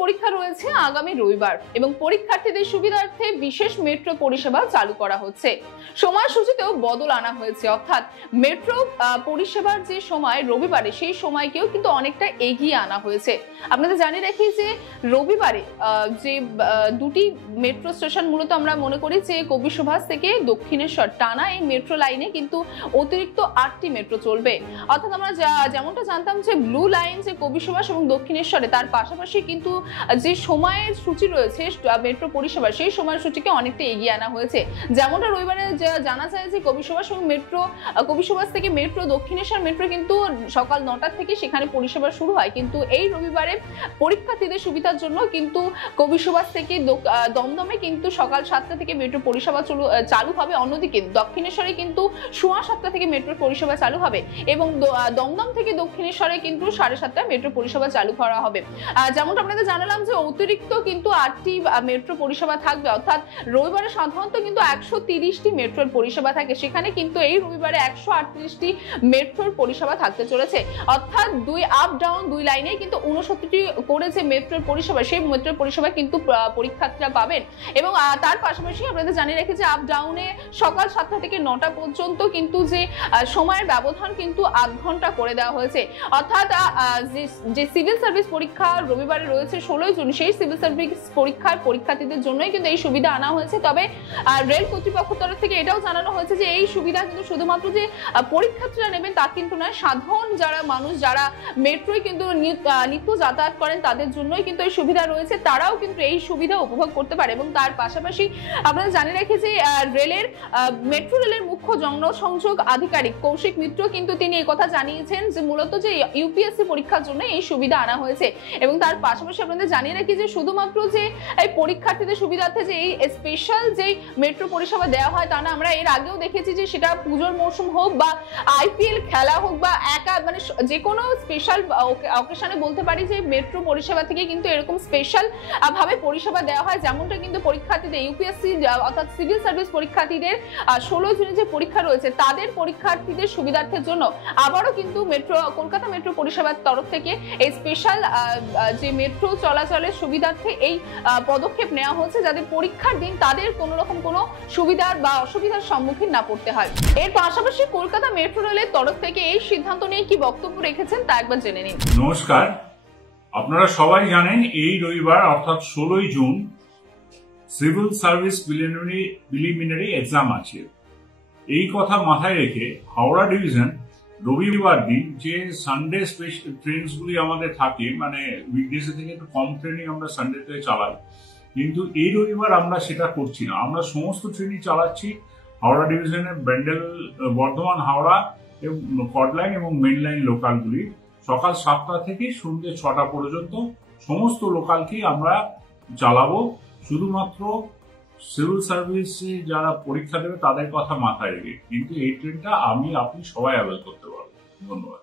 পরীক্ষা রয়েছে আগামী রবিবার এবং পরীক্ষার্থীদের সুবিধার্থে বিশেষ মেট্রো পরিষেবা চালু করা হচ্ছে। সময়সূচিতেও বদল আনা হয়েছে, অর্থাৎ মেট্রো পরিষেবার যে সময় রবিবারে সেই সময়কেও কিন্তু অনেকটা এগিয়ে আনা হয়েছে। আপনাদের জানিয়ে রাখি যে রবিবারে যে দুটি মেট্রো স্টেশন মূলত আমরা মনে করি যে কবি সুভাষ থেকে দক্ষিণেশ্বর টানা এই মেট্রো লাইনে কিন্তু অতিরিক্ত 8টি মেট্রো চলবে। অর্থাৎ আমরা যেমনটা জানতাম যে ব্লু লাইন যে কবি সুভাষ এবং দক্ষিণেশ্বরে, তার পাশাপাশি কিন্তু যে সময়ের সূচি রয়েছে মেট্রো পরিষেবা সেই সময়ের সূচিকে অনেকটা এগিয়ে আনা হয়েছে। যেমনটা রবিবারে জানা যায় যে কবি সুভাষ এবং কবি সুভাষ থেকে মেট্রো দক্ষিণেশ্বর মেট্রো কিন্তু সকাল 9টা থেকে সেখানে পরিষেবা শুরু হয়, কিন্তু এই রবিবারে পরীক্ষার্থীদের সুবিধার জন্য কিন্তু কবি সুভাষ থেকে দমদমে কিন্তু সকাল 7টা থেকে মেট্রো পরিষেবা চালু হবে। অন্যদিকে দক্ষিণেশ্বরে কিন্তু সোয়া 7টা থেকে মেট্রো পরিষেবা চালু হবে এবং দমদম থেকে দক্ষিণেশ্বরে কিন্তু 7:30টায় মেট্রো পরিষেবা চালু করা হবে। যেমনটা আপনাদের জানালাম যে অতিরিক্ত কিন্তু 8টি মেট্রো পরিষেবা থাকবে, অর্থাৎ রবিবারে সাধারণত কিন্তু 130টি মেট্রোর পরিষেবা থাকে, সেখানে কিন্তু এই রবিবারে 138টি মেট্রোর পরিষেবা থাকতে চলেছে। অর্থাৎ দুই আপ ডাউন দুই লাইনে কিন্তু 69টি করে যে মেট্রোর পরিষেবা সেই মেট্রোর পরিষেবা কিন্তু পরীক্ষার্থীরা পাবেন। এবং তার পাশাপাশি আপনাদের জানিয়ে রেখে যে আপ ডাউনে সকাল 7টা থেকে 9টা পর্যন্ত কিন্তু যে সময়ের ব্যবধান কিন্তু 8 ঘন্টা করে দেওয়া হয়েছে। অর্থাৎ যে সিভিল সার্ভিস পরীক্ষা রবিবারে রয়েছে 16 জুন, সেই সিভিল সার্ভিস পরীক্ষার পরীক্ষার্থীদের জন্যই কিন্তু এই সুবিধা আনা হয়েছে। তবে রেল কর্তৃপক্ষ তরফ থেকে এটাও জানানো হয়েছে যে এই সুবিধা কিন্তু শুধুমাত্র যে পরীক্ষার্থীরা নেবেন তা কিন্তু নয়, সাধারণ যারা মানুষ যারা মেট্রোয় কিন্তু নিত্য যাতায়াত করেন তাদের জন্যই কিন্তু এই সুবিধা রয়েছে, তারাও কিন্তু এই সুবিধা উপভোগ করতে পারে। এবং তার পাশাপাশি আপনারা জানিয়ে রাখি যে মেট্রো রেলের মুখ্য জনসংযোগ আধিকারিক কৌশিক মিত্র কিন্তু তিনি এই কথা জানিয়েছেন যে মূলত যে ইউপিএসসি পরীক্ষার জন্য এই সুবিধা আনা হয়েছে। এবং তার পাশাপাশি আপনাদের জানিয়ে রাখি যে শুধুমাত্র যে এই পরীক্ষার্থীদের সুবিধার্থে যে এই স্পেশাল যে মেট্রো পরিষেবা দেওয়া হয় তা না, আমরা এর আগেও দেখেছি যে সেটা পুজোর মৌসুম হোক বা আইপিএল খেলা হোক বা মানে যে কোনো স্পেশাল অকেশনে বলতে পারি যে মেট্রো পরিষেবা থেকে কিন্তু এরকম স্পেশাল ভাবে পরিষেবা দেওয়া হয়। যেমনটা কিন্তু পরীক্ষার্থীদের ইউপিএসসি অর্থাৎ সিভিল সার্ভিস পরীক্ষার্থীদের 16 জুনে যে পরীক্ষা রয়েছে তাদের পরীক্ষার্থীদের সুবিধার্থের জন্য আবারও কিন্তু কলকাতা মেট্রো পরিষেবার তরফ থেকে এই স্পেশাল যে মেট্রো চলাচলের সুবিধার্থে এই পদক্ষেপ নেওয়া হয়েছে, যাদের পরীক্ষার দিন তাদের কোনো রকম কোনো সুবিধার বা অসুবিধার সম্মুখীন না পড়তে হয়। এর পাশাপাশি কলকাতা মেট্রো রেলের তরফ থেকে এই সিদ্ধান্ত নিয়ে কি বক্তব্য রেখেছেন তা একবার জেনে নিন। নমস্কার, আপনারা সবাই জানেন এই রবিবার অর্থাৎ 16 June civil service preliminary exam আছে। এই কথা মাথায় রেখে হাওড়া ডিভিশন রবিবার দিন যে সানডে স্পেশাল ট্রেনগুলি আমাদের থাকে, মানে উইকডেজে থেকে একটু কম ট্রেনিং আমরা সানডেতে চালাই, কিন্তু এই রবিবার আমরা সেটা করছি না। আমরা সমস্ত ট্রেনই চালাচ্ছি হাওড়া ডিভিশনের ব্যান্ডেল, বর্ধমান, হাওড়া এবং কড লাইন এবং মেন লাইন লোকালগুলি সকাল 7টা থেকে সন্ধ্যে 6টা পর্যন্ত সমস্ত লোকালকেই আমরা চালাবো। শুধুমাত্র সিভিল সার্ভিসে যারা পরীক্ষা দেবে তাদের কথা মাথায় রেখে, কিন্তু এই ট্রেনটা আপনি সবাই অ্যাভেল করতে পারবেন। ধন্যবাদ।